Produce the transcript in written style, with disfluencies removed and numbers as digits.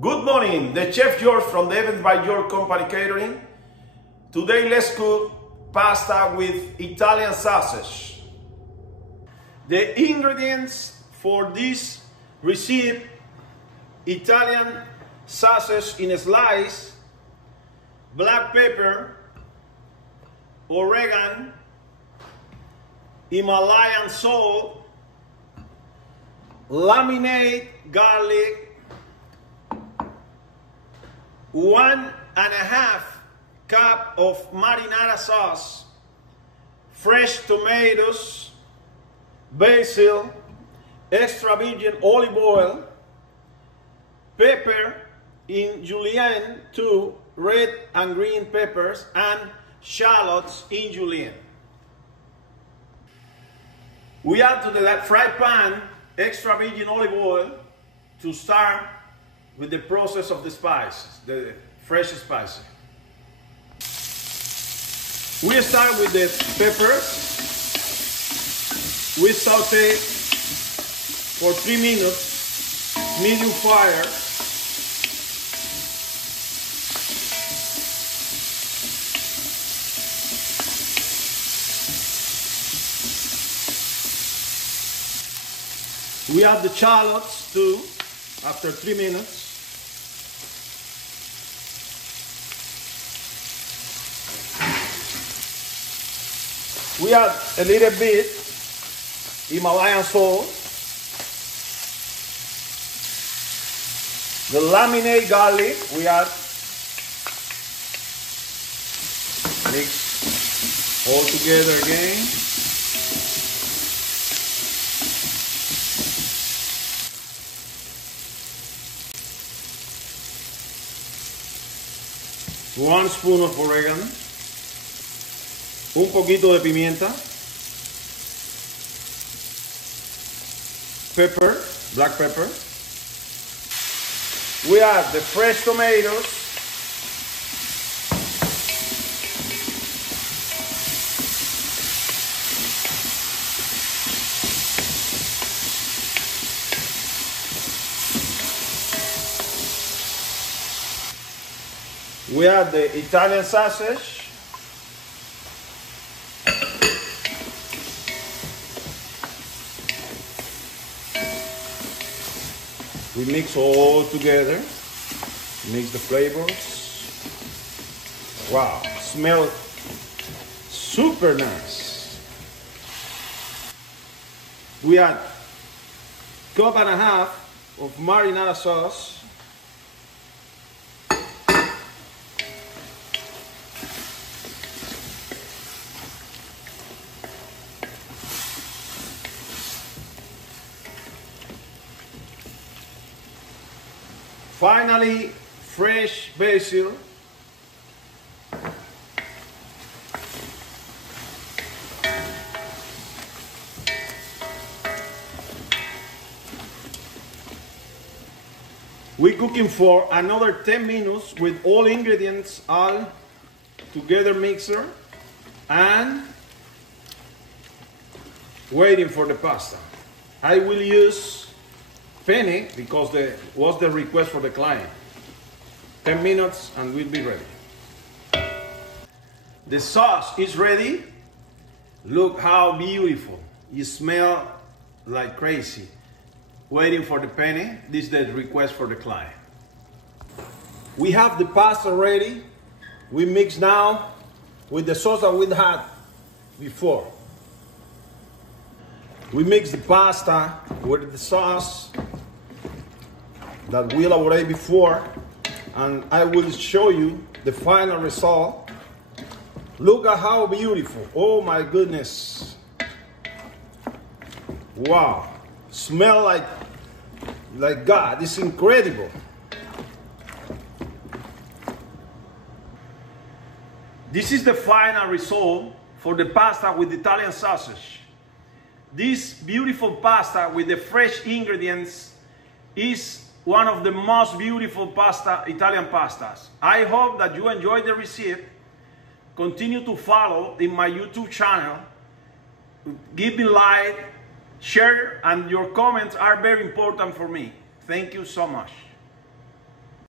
Good morning, the Chef George from the Events by George Company Catering. Today let's cook pasta with Italian sausage. The ingredients for this recipe: Italian sausage in a slice, black pepper, oregano, Himalayan salt, laminated garlic, 1.5 cup of marinara sauce, fresh tomatoes, basil, extra virgin olive oil, pepper in julienne, 2 red and green peppers, and shallots in julienne. We add to that fry pan extra virgin olive oil to start with the process of the spices, the fresh spices. We start with the peppers. We saute for 3 minutes, medium fire. We add the shallots too after 3 minutes. We add a little bit Himalayan salt, the laminated garlic. We add, mix all together again. One spoon of oregano, un poquito de pimienta, pepper, black pepper. We add the fresh tomatoes, we add the Italian sausage, we mix all together, mix the flavors. Wow, smells super nice. We add 1.5 cups of marinara sauce. Finally, fresh basil. We're cooking for another 10 minutes with all ingredients all together mixer and waiting for the pasta. I will use penne because was the request for the client. 10 minutes and we'll be ready. The sauce is ready. Look how beautiful. It smells like crazy. Waiting for the penne. This is the request for the client. We have the pasta ready. We mix now with the sauce that we had before. We mix the pasta with the sauce that we elaborated before, and I will show you the final result. Look at how beautiful. Oh my goodness. Wow. Smell like God. It's incredible. This is the final result for the pasta with Italian sausage. This beautiful pasta with the fresh ingredients is one of the most beautiful Italian pastas. I hope that you enjoyed the recipe. Continue to follow in my YouTube channel. Give me a like, share, and your comments are very important for me. Thank you so much.